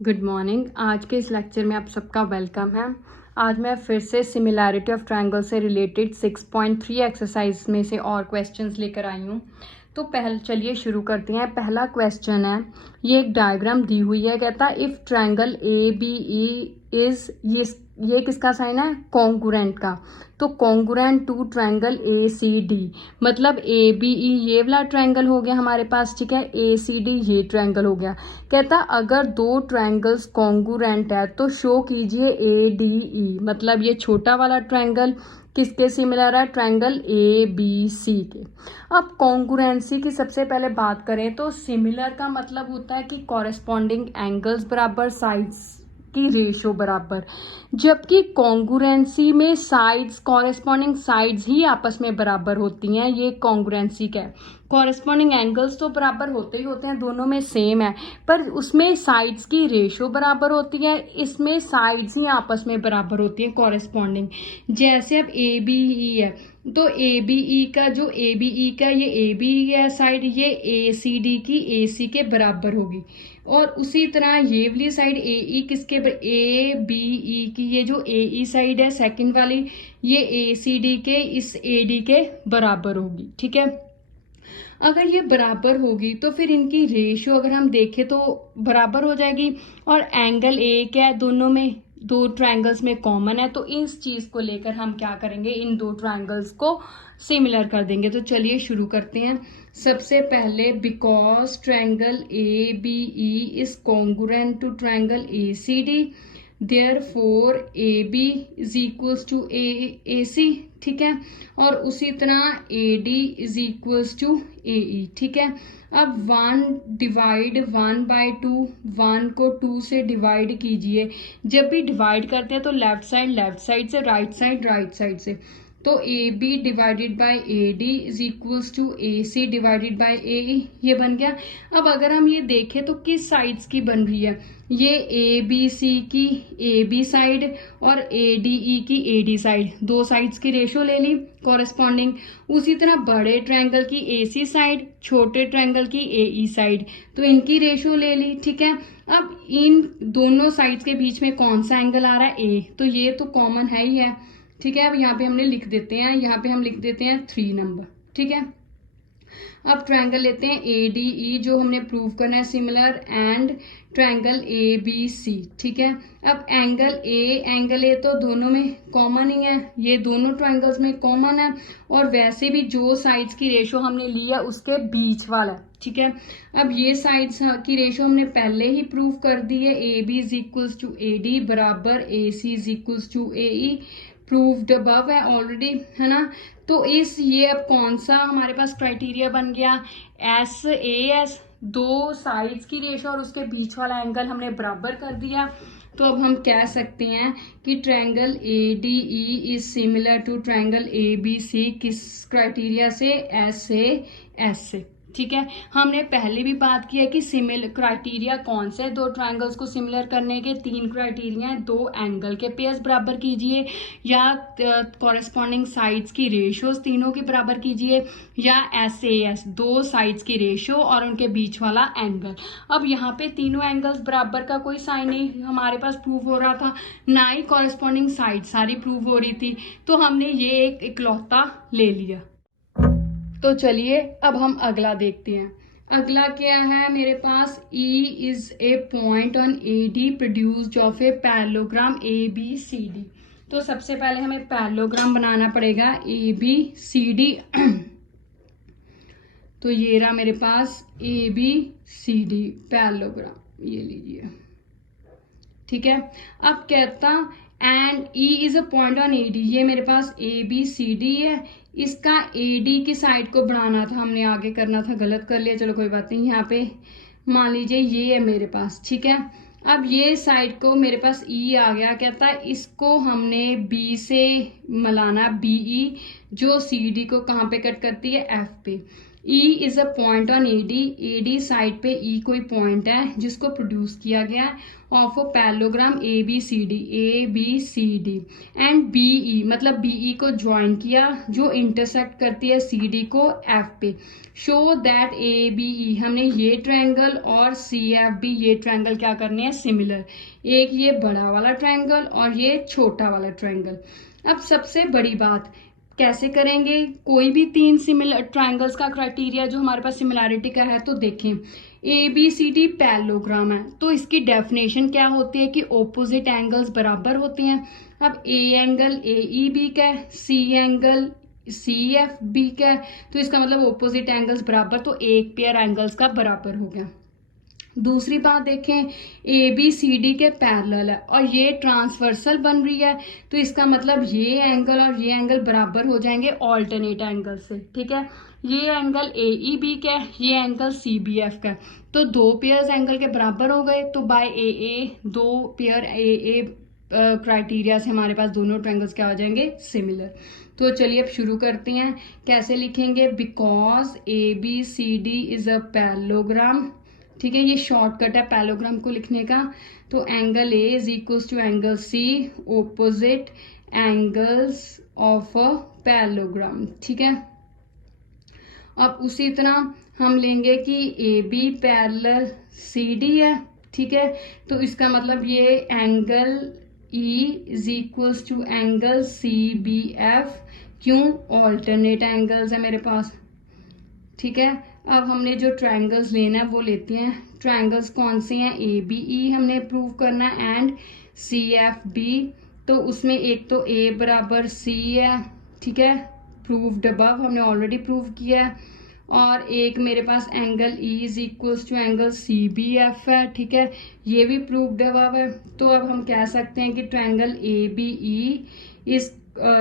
Good morning. आज के इस लेक्चर में आप सबका वेलकम है। आज मैं फिर से सिमिलैरिटी ऑफ ट्रायंगल से रिलेटेड 6.3 एक्सरसाइज में से और क्वेश्चंस लेकर आई हूँ। तो चलिए शुरू करते हैं। पहला क्वेश्चन है, ये एक डायग्राम दी हुई है। कहता है if triangle A B E is ये किसका साइन है? कॉन्ग्रुएंट का। तो congruent to triangle A C D, मतलब ए बी ई ये वाला ट्रायंगल हो गया हमारे पास, ठीक है। ए सी डी ये ट्रायंगल हो गया। कहता अगर दो ट्रायंगल्स कॉन्ग्रुएंट है तो शो कीजिए ए डी ई, मतलब ये छोटा वाला ट्रायंगल किसके सिमिलर है? ट्रायंगल ए बी सी के। अब कॉन्ग्रुएंसी की सबसे पहले बात करें तो सिमिलर का मतलब होता है कि कॉरेस्पॉन्डिंग एंगल्स बराबर, साइड्स की रेशो बराबर, जबकि कॉन्ग्रुएंसी में साइड्स, कॉरेस्पॉन्डिंग साइड्स ही आपस में बराबर होती हैं। ये कॉन्ग्रुएंसी का है। कॉरेस्पॉन्डिंग एंगल्स तो बराबर होते ही होते हैं, दोनों में सेम है, पर उसमें साइड्स की रेशो बराबर होती है, इसमें साइड्स ही आपस में बराबर होती है कॉरेस्पॉन्डिंग। जैसे अब ए बी ई है तो ए बी ई का जो ए बी ई का ये ए बी है साइड, ये ए सी डी की ए सी के बराबर होगी। और उसी तरह ये वाली साइड ए ई किसके, ए बी ई की ये जो ए ई साइड है सेकंड वाली, ये ए सी डी के इस ए डी के बराबर होगी, ठीक है। अगर ये बराबर होगी तो फिर इनकी रेशियो अगर हम देखें तो बराबर हो जाएगी। और एंगल ए क्या है? दोनों में, दो ट्रायंगल्स में कॉमन है, तो इस चीज को लेकर हम क्या करेंगे, इन दो ट्रायंगल्स को सिमिलर कर देंगे। तो चलिए शुरू करते हैं। सबसे पहले because triangle A B E is congruent to triangle A C D, therefore A B is equals to A C, ठीक है। और उसी तरह A D is equals to A E, ठीक है। अब 1 डिवाइड 1/2, 1 को 2 से डिवाइड कीजिए। जब भी डिवाइड करते हैं तो लेफ्ट साइड से, राइट साइड से। तो A B divided by A D is equals to A C divided by A E, ये बन गया। अब अगर हम ये देखें तो किस साइड्स की बन रही है, ये ए बी सी की ए बी साइड और ए डी ई की ए डी साइड, दो साइड्स की रेशो ले ली कॉरेस्पॉन्डिंग। उसी तरह बड़े ट्रायंगल की ए सी साइड, छोटे ट्रायंगल की ए ई साइड, तो इनकी रेशो ले ली, ठीक है। अब इन दोनों साइड्स के बीच में कौन सा एंगल आ रहा है? ए, तो ये तो कॉमन है ही है, ठीक है। अब यहाँ पे हमने लिख देते हैं, यहाँ पे हम लिख देते हैं 3 नंबर, ठीक है। अब ट्रायंगल लेते हैं ए डी ई, जो हमने प्रूव करना है similar, and triangle A B C, ठीक है। अब एंगल ए तो दोनों में कॉमन ही है, ये दोनों ट्रायंगल्स में कॉमन है। और वैसे भी जो साइड्स की रेशो हमने ली है उसके बीच वाला, ठीक है। अब ये साइड्स की रेशो हमने पहले ही प्रूव कर दी है, A B is equals to A D बराबर A C is equals to A E, proved above है ऑलरेडी, है ना। तो ये अब कौन सा हमारे पास क्राइटेरिया बन गया? एस ए एस, दो साइड्स की रेशो और उसके बीच वाला एंगल हमने बराबर कर दिया। तो अब हम कह सकते हैं कि triangle A D E is similar to triangle A B C, किस क्राइटेरिया से? एस ए एस से, ठीक है। हमने पहले भी बात की है कि सिमिलर क्राइटेरिया कौन से, दो ट्रायंगल्स को सिमिलर करने के 3 क्राइटेरिया हैं। दो एंगल के पेयर्स बराबर कीजिए, या कॉरेस्पॉन्डिंग साइड्स की रेशियोज तीनों की बराबर कीजिए, या एस ए एस, दो साइड्स की रेशियो और उनके बीच वाला एंगल। अब यहाँ पे तीनों एंगल्स बराबर का कोई साइन नहीं हमारे पास प्रूव हो रहा था, ना ही कॉरेस्पॉन्डिंग साइड सारी प्रूव हो रही थी, तो हमने ये एक इकलौता ले लिया। तो चलिए अब हम अगला देखते हैं। अगला क्या है मेरे पास? E is a point on A D produced of a parallelogram A B C D. तो सबसे पहले हमें पैरेललोग्राम बनाना पड़ेगा ए बी सी डी। तो ये रहा मेरे पास A B C D parallelogram, ये लीजिए, ठीक है। अब कहता and E is a point on A D, ये मेरे पास ए बी सी डी है, इसका ए डी की साइड को बढ़ाना था, हमने आगे करना था, गलत कर लिया, चलो कोई बात नहीं। यहाँ पे मान लीजिए ये है मेरे पास, ठीक है। अब ये साइड को मेरे पास E आ गया, कहता है इसको हमने B से मिलाना, BE जो CD को कहाँ पे कट करती है? F पे। E is a point on AD side पे E कोई पॉइंट है जिसको प्रोड्यूस किया गया है of a parallelogram ABCD and BE मतलब BE को ज्वाइन किया जो इंटरसेक्ट करती है CD को F पे। शो दैट ABE हमने ये ट्रायंगल और CFB ये ट्रायंगल क्या करने हैं सिमिलर, एक ये बड़ा वाला ट्रायंगल और ये छोटा वाला ट्रायंगल। अब सबसे बड़ी बात कैसे करेंगे, कोई भी तीन सिमिलर ट्रायंगल्स का क्राइटेरिया जो हमारे पास सिमिलैरिटी का है, तो देखें ABCD पैरेललोग्राम है तो इसकी डेफिनेशन क्या होती है कि ओपोजिट एंगल्स बराबर होते हैं। अब A एंगल AEB का है, C एंगल CFB का है, तो इसका मतलब ओपोजिट एंगल्स बराबर, तो एक पेयर एंगल्स का बराबर हो गया। दूसरी बात देखें ABCD के पैरेलल है और ये ट्रांसवर्सल बन रही है, तो इसका मतलब ये एंगल और ये एंगल बराबर हो जाएंगे ऑल्टरनेट एंगल से, ठीक है। ये एंगल AEB का है, ये एंगल CBF का है, तो दो पेयर्स एंगल के बराबर हो गए, तो बाय AA दो पेयर AA क्राइटेरिया से हमारे पास दोनों ट्रायंगल्स क्या हो जाएंगे सिमिलर। तो चलिए अब शुरू करते हैं, कैसे लिखेंगे, because ABCD is a parallelogram, ठीक है, ये शॉर्टकट है पैरेललोग्राम को लिखने का। तो angle A is equals to angle C, opposite angles of a parallelogram, ठीक है। अब उसी तरह हम लेंगे कि AB पैरेलल CD है, ठीक है, तो इसका मतलब ये angle E is equals to angle CBF, क्यों, ऑल्टरनेट एंगल्स है मेरे पास, ठीक है। अब हमने जो ट्रायंगल्स लेना है वो लेते हैं, ट्रायंगल्स कौन से हैं, ABE हमने प्रूव करना है एंड CFB, तो उसमें एक तो A बराबर C है, ठीक है, प्रूव्ड अबव, हमने ऑलरेडी प्रूव किया है, और एक मेरे पास angle E is equals to angle CBF है, ठीक है, ये भी प्रूव्ड अबव है। तो अब हम कह सकते हैं कि triangle ABE is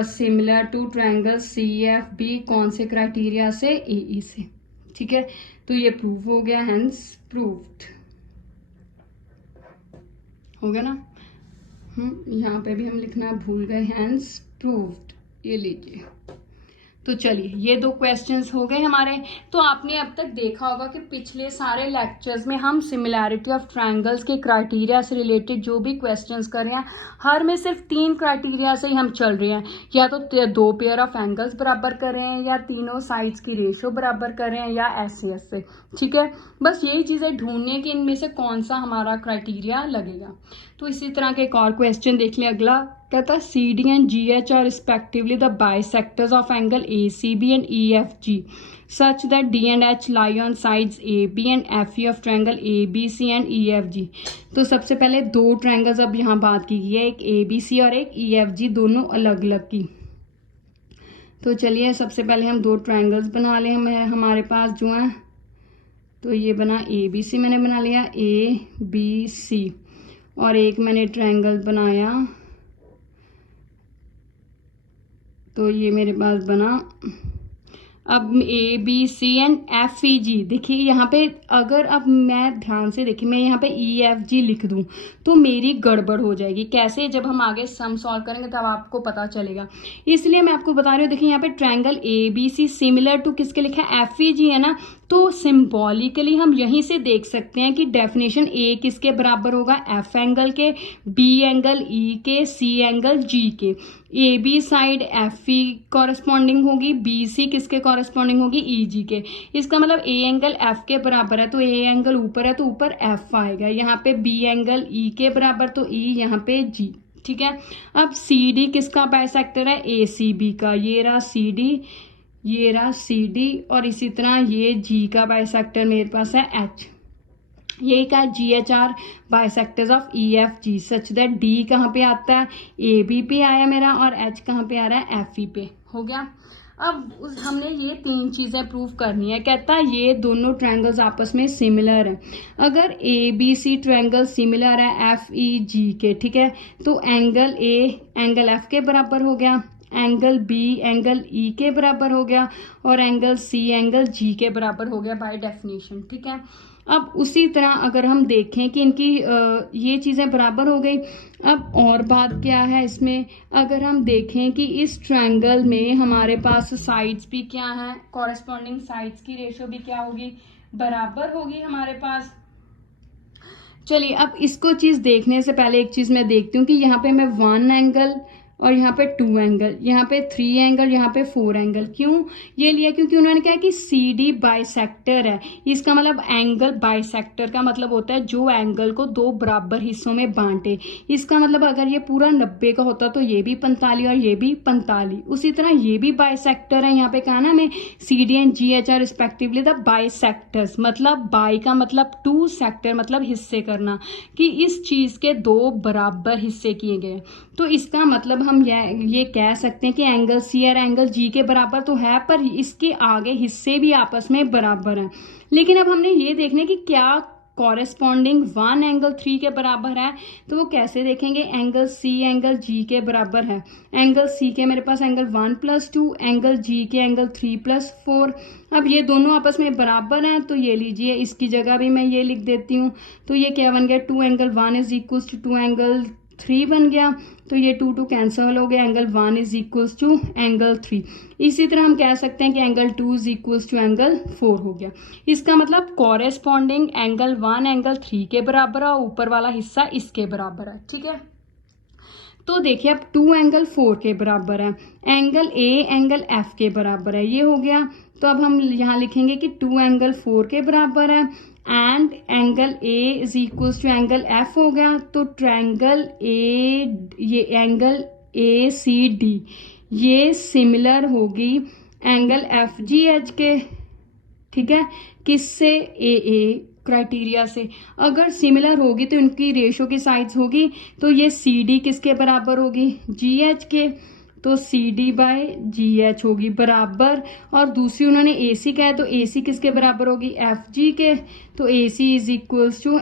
similar to triangle CFB, कौन से क्राइटेरिया से, AE से, ठीक है। तो ये प्रूव हो गया, हेंस प्रूव्ड हो गया ना। यहाँ पे भी हम लिखना भूल गए, हेंस प्रूव्ड, ये लीजिए। तो चलिए ये दो क्वेश्चंस हो गए हमारे। तो आपने अब तक देखा होगा कि पिछले सारे लेक्चर्स में हम सिमिलैरिटी ऑफ ट्रायंगल्स के क्राइटेरिया से रिलेटेड जो भी क्वेश्चंस कर रहे हैं, हर में सिर्फ तीन क्राइटेरिया से ही हम चल रहे हैं, या तो दो पेयर ऑफ एंगल्स बराबर कर रहे हैं, या तीनों साइड्स की रेशियो बराबर कर रहे हैं, या ऐसे ऐसे, ठीक है। बस यही चीज़ें ढूंढने कि इनमें से कौन सा हमारा क्राइटेरिया लगेगा। तो इसी तरह के एक और क्वेश्चन देख लें। अगला कहता है CD and GH are respectively the bisectors of angle ACB and EFG such that D and H lie on sides AB and FE of triangle ABC and EFG। तो सबसे पहले दो ट्रायंगल्स अब यहाँ बात की गई है, एक ABC और एक EFG, दोनों अलग अलग की। तो चलिए सबसे पहले हम दो ट्रायंगल्स बना लें, हमारे पास जो है, तो ये बना ABC मैंने बना लिया, ABC, और एक मैंने ट्रायंगल बनाया, तो ये मेरे पास बना। अब ABC एंड FEG, देखिए यहाँ पे अगर अब मैं ध्यान से देखिए, मैं यहाँ पे EFG लिख दूँ तो मेरी गड़बड़ हो जाएगी। कैसे, जब हम आगे सम सॉल्व करेंगे तब आपको पता चलेगा, इसलिए मैं आपको बता रही हूँ। देखिए यहाँ पे ट्रायंगल ABC सिमिलर टू किसके लिखा है, FEG है ना, तो सिंबॉलिकली हम यहीं से देख सकते हैं कि डेफिनेशन A किसके बराबर होगा, F एंगल के, B एंगल E के, C एंगल G के। AB साइड FE कॉरेस्पॉन्डिंग होगी, BC किसके कॉरेस्पॉन्डिंग होगी, EG के। इसका मतलब A एंगल F के बराबर है, तो A एंगल ऊपर है तो ऊपर F आएगा, यहाँ पे B एंगल E के बराबर, तो E यहाँ पे G, ठीक है। अब CD किसका बाइसेक्टर है, ACB का, ये रहा CD, ये रहा CD, और इसी तरह ये G का बाइसेक्टर मेरे पास है H, यही का GH are bisectors of EFG such that D कहाँ पे आता है, AB पे आया मेरा, और H कहाँ पे आ रहा है, FE पे, हो गया। अब हमने ये तीन चीज़ें प्रूव करनी है। कहता है ये दोनों ट्रायंगल्स आपस में सिमिलर हैं। अगर ABC ट्रायंगल सिमिलर है FEG के, ठीक है, तो एंगल A एंगल F के बराबर हो गया, एंगल B एंगल E के बराबर हो गया, और एंगल C एंगल G के बराबर हो गया बाय डेफिनेशन, ठीक है। अब उसी तरह अगर हम देखें कि इनकी ये चीज़ें बराबर हो गई। अब और बात क्या है इसमें, अगर हम देखें कि इस ट्रायंगल में हमारे पास साइड्स भी क्या हैं, कॉरेस्पॉन्डिंग साइड्स की रेशियो भी क्या होगी, बराबर होगी हमारे पास। चलिए अब इसको चीज़ देखने से पहले एक चीज़ मैं देखती हूँ कि यहाँ पे मैं 1 एंगल और यहाँ पे 2 एंगल, यहाँ पे 3 एंगल, यहाँ पे 4 एंगल क्यों ये लिया, क्योंकि उन्होंने कहा कि CD बाइसेक्टर है। इसका मतलब एंगल बाइसेक्टर का मतलब होता है जो एंगल को दो बराबर हिस्सों में बांटे। इसका मतलब अगर ये पूरा 90 का होता तो ये भी 45 और ये भी 45। उसी तरह ये भी बाइसेक्टर है। यहाँ पे कहा ना हमें CD and GH are respectively the bisectors, मतलब बाई का मतलब 2, सेक्टर मतलब हिस्से करना, कि इस चीज़ के दो बराबर हिस्से किए गए। तो इसका मतलब हम ये कह सकते हैं कि एंगल C और एंगल G के बराबर तो है, पर इसके आगे हिस्से भी आपस में बराबर हैं। लेकिन अब हमने ये देखना है कि क्या कॉरेस्पॉन्डिंग 1 एंगल 3 के बराबर है। तो वो कैसे देखेंगे, एंगल C एंगल G के बराबर है। एंगल C के मेरे पास एंगल 1 + 2, एंगल G के एंगल 3 + 4। अब ये दोनों आपस में बराबर हैं तो ये लीजिए, इसकी जगह भी मैं ये लिख देती हूँ। तो ये क्या बन गया, 2 एंगल 1 = 2 एंगल 3 बन गया। तो ये 2 कैंसिल हो गया, एंगल 1 = एंगल 3। इसी तरह हम कह सकते हैं कि एंगल 2 = एंगल 4 हो गया। इसका मतलब कॉरेस्पॉन्डिंग एंगल 1 एंगल 3 के बराबर है और ऊपर वाला हिस्सा इसके बराबर है। ठीक है, तो देखिए अब 2 एंगल 4 के बराबर है, एंगल A एंगल F के बराबर है, ये हो गया। तो अब हम यहाँ लिखेंगे कि 2 एंगल 4 के बराबर है and angle A = angle F हो गया। तो ट्रायंगल ये एंगल ACD ये सिमिलर होगी एंगल FGH के। ठीक है, किससे, AA क्राइटेरिया से। अगर सिमिलर होगी तो इनकी रेशो की साइड्स होगी, तो ये CD किसके बराबर होगी, GH के। तो CD/GH होगी बराबर। और दूसरी उन्होंने AC कहा है तो AC किसके बराबर होगी, FG के। तो AC =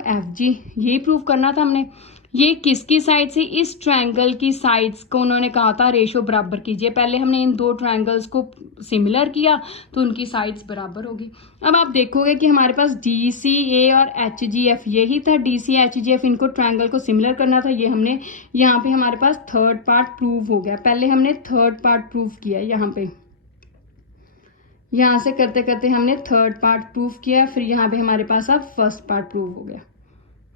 FG, यही प्रूव करना था हमने। ये किसकी साइड से, इस ट्रायंगल की साइड्स को उन्होंने कहा था रेशो बराबर कीजिए। पहले हमने इन दो ट्रायंगल्स को सिमिलर किया तो उनकी साइड्स बराबर होगी। अब आप देखोगे कि हमारे पास DCA और HGF यही था, DCA HGF इनको ट्रायंगल को सिमिलर करना था। ये हमने यहाँ पे हमारे पास थर्ड पार्ट प्रूव हो गया। पहले हमने थर्ड पार्ट प्रूव किया, यहाँ से करते करते हमने थर्ड पार्ट प्रूव किया, फिर यहाँ पे हमारे पास अब फर्स्ट पार्ट प्रूव हो गया,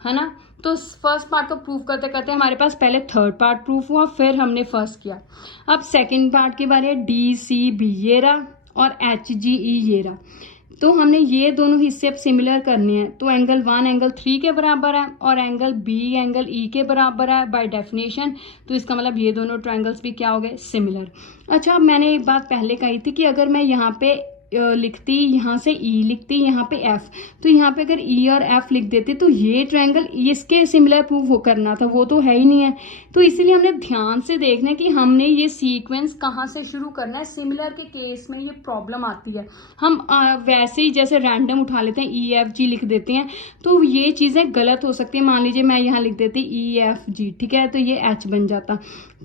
है ना। तो फर्स्ट पार्ट को प्रूव करते करते हमारे पास पहले थर्ड पार्ट प्रूफ हुआ, फिर हमने फर्स्ट किया। अब सेकंड पार्ट की बारी है, DCB ये रहा और HGE ये रहा। तो हमने ये दोनों हिस्से अब सिमिलर करने हैं। तो एंगल 1 एंगल 3 के बराबर है और एंगल B एंगल E के बराबर है बाय डेफिनेशन। तो इसका मतलब ये दोनों ट्रायंगल्स भी क्या हो गए, सिमिलर। अच्छा, अब मैंने एक बात पहले कही थी कि अगर मैं यहाँ पे लिखती, यहाँ से E लिखती, यहाँ पे F, तो यहाँ पे अगर E और F लिख देती तो ये ट्रायंगल इसके सिमिलर प्रूव करना था, वो तो है ही नहीं है। तो इसीलिए हमने ध्यान से देखना है कि हमने ये सीक्वेंस कहाँ से शुरू करना है। सिमिलर के केस में ये प्रॉब्लम आती है, हम वैसे ही जैसे रैंडम उठा लेते हैं, EFG लिख देते हैं, तो ये चीज़ें गलत हो सकती है। मान लीजिए मैं यहाँ लिख देती EFG, ठीक है, तो ये H बन जाता।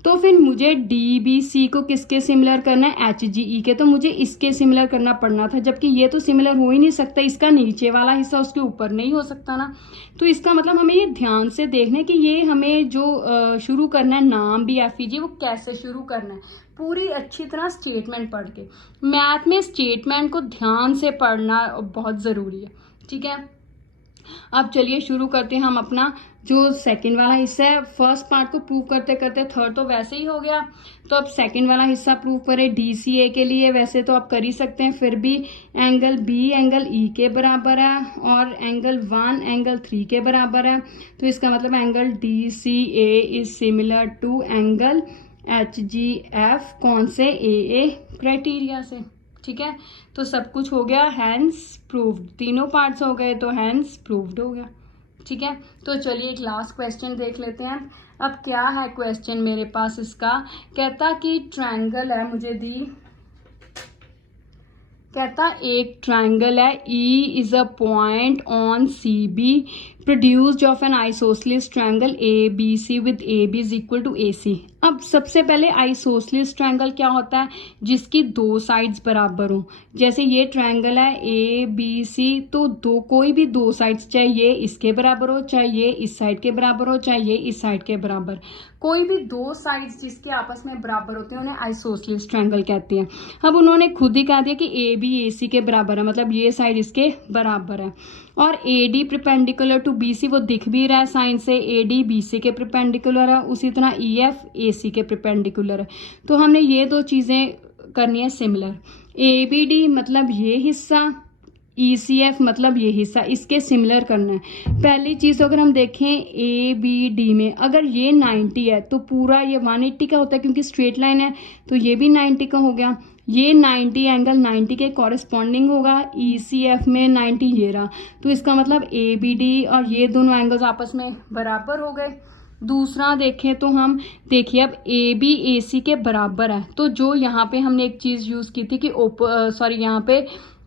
तो फिर मुझे DBC को किसके सिमिलर करना है, HGE के, तो मुझे इसके सिमिलर करना पड़ना था, जबकि ये तो सिमिलर हो ही नहीं सकता, इसका नीचे वाला हिस्सा उसके ऊपर नहीं हो सकता ना। तो इसका मतलब हमें ये ध्यान से देखना है कि ये हमें जो शुरू करना है नाम भी FEG, वो कैसे शुरू करना है, पूरी अच्छी तरह स्टेटमेंट पढ़ के। मैथ में स्टेटमेंट को ध्यान से पढ़ना बहुत ज़रूरी है। ठीक है, अब चलिए शुरू करते हैं हम अपना जो सेकंड वाला हिस्सा है। फर्स्ट पार्ट को प्रूव करते करते थर्ड तो वैसे ही हो गया, तो अब सेकंड वाला हिस्सा प्रूव करें DCA के लिए। वैसे तो आप कर ही सकते हैं, फिर भी एंगल B एंगल E के बराबर है और एंगल 1 एंगल 3 के बराबर है। तो इसका मतलब angle DCA is similar to angle HGF, कौन से, AA क्राइटेरिया से। ठीक है, तो सब कुछ हो गया, हैंस प्रूव्ड, तीनों पार्ट्स हो गए तो हैंस प्रूव्ड हो गया। ठीक है, तो चलिए एक लास्ट क्वेश्चन देख लेते हैं। अब क्या है क्वेश्चन मेरे पास, इसका कहता कि ट्रायंगल है, मुझे दी, कहता एक ट्रायंगल है, E is a point on CB produced of an isosceles triangle ABC with AB is equal to AC। अब सबसे पहले आइसोसेलेस ट्रायंगल क्या होता है, जिसकी दो साइड्स बराबर हो। जैसे ये ट्रायंगल है ABC, तो कोई भी दो साइड्स, चाहे ये इसके बराबर हो, चाहे ये इस साइड के बराबर हो, चाहे ये इस साइड के बराबर, कोई भी दो साइड्स जिसके आपस में बराबर होते हैं उन्हें आइसोसेलेस ट्रायंगल कहते हैं। अब उन्होंने खुद ही कह दिया कि AB AC के बराबर है, मतलब ये साइड इसके बराबर है। और AD परपेंडिकुलर टू BC, वो दिख भी रहा है साइन से, AD BC के परपेंडिकुलर है, उसी तरह EF AC के परपेंडिकुलर है। तो हमने ये दो चीज़ें करनी है सिमिलर। ABD मतलब ये हिस्सा, ECF मतलब ये हिस्सा, इसके सिमिलर करना है। पहली चीज़ अगर हम देखें ABD में, अगर ये 90 है तो पूरा ये 180 का होता है, क्योंकि स्ट्रेट लाइन है, तो ये भी 90 का हो गया। ये 90 एंगल 90 के कॉरेस्पॉन्डिंग होगा, ECF में 90 ये रहा, तो इसका मतलब ABD और ये दोनों एंगल्स आपस में बराबर हो गए। दूसरा देखें तो हम देखिए अब AB AC के बराबर है, तो जो यहाँ पे हमने एक चीज़ यूज़ की थी कि यहाँ पे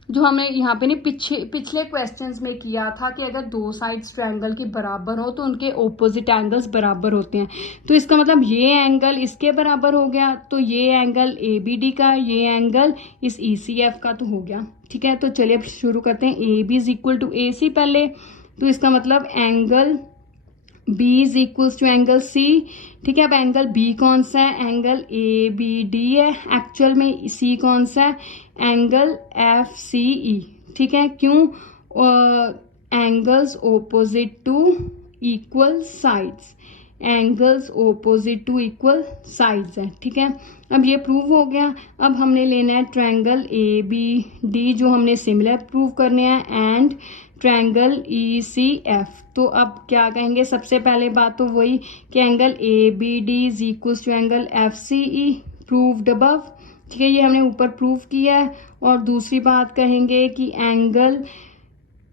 जो हमने यहाँ पे नहीं पिछले क्वेश्चंस में किया था कि अगर दो साइड्स ट्रायंगल के बराबर हो तो उनके ऑपोजिट एंगल्स बराबर होते हैं। तो इसका मतलब ये एंगल इसके बराबर हो गया, तो ये एंगल ABD का, ये एंगल इस ECF का तो हो गया। ठीक है, तो चलिए अब शुरू करते हैं। AB is equal to AC पहले, तो इसका मतलब angle B is equals to angle C। ठीक है, अब एंगल B कौन सा है, एंगल ABD है। एक्चुअल में C कौन सा है, एंगल FCE। ठीक है, क्यों, angles opposite to equal sides, angles opposite to equal sides है। ठीक है, अब ये प्रूव हो गया। अब हमने लेना है ट्रायंगल ABD, जो हमने सिमिलर प्रूव करने हैं, एंड ट्रायंगल ECF। तो अब क्या कहेंगे, सबसे पहले बात तो वही कि angle ABD is equals to angle FCE, proved above. ठीक है, ये हमने ऊपर प्रूव किया है। और दूसरी बात कहेंगे कि एंगल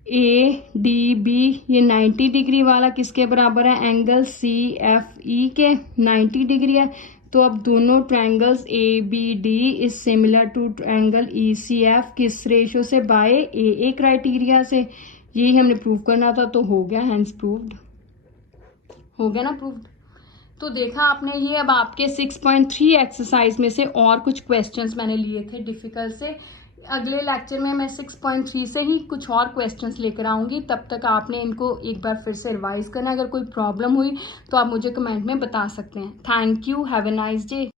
ADB ये 90 डिग्री वाला किसके बराबर है, एंगल CFE के 90 डिग्री है। तो अब दोनों triangles ABD is similar to triangle ECF किस रेशो से, बाय AA क्राइटेरिया से। यही हमने प्रूव करना था, तो हो गया, हैंस प्रूव्ड, हो गया ना प्रूव्ड। तो देखा आपने ये। अब आपके 6.3 एक्सरसाइज में से और कुछ क्वेश्चंस मैंने लिए थे डिफिकल्ट से। अगले लेक्चर में मैं 6.3 से ही कुछ और क्वेश्चंस लेकर आऊँगी। तब तक आपने इनको एक बार फिर से रिवाइज करना। अगर कोई प्रॉब्लम हुई तो आप मुझे कमेंट में बता सकते हैं। Thank you, have a nice day.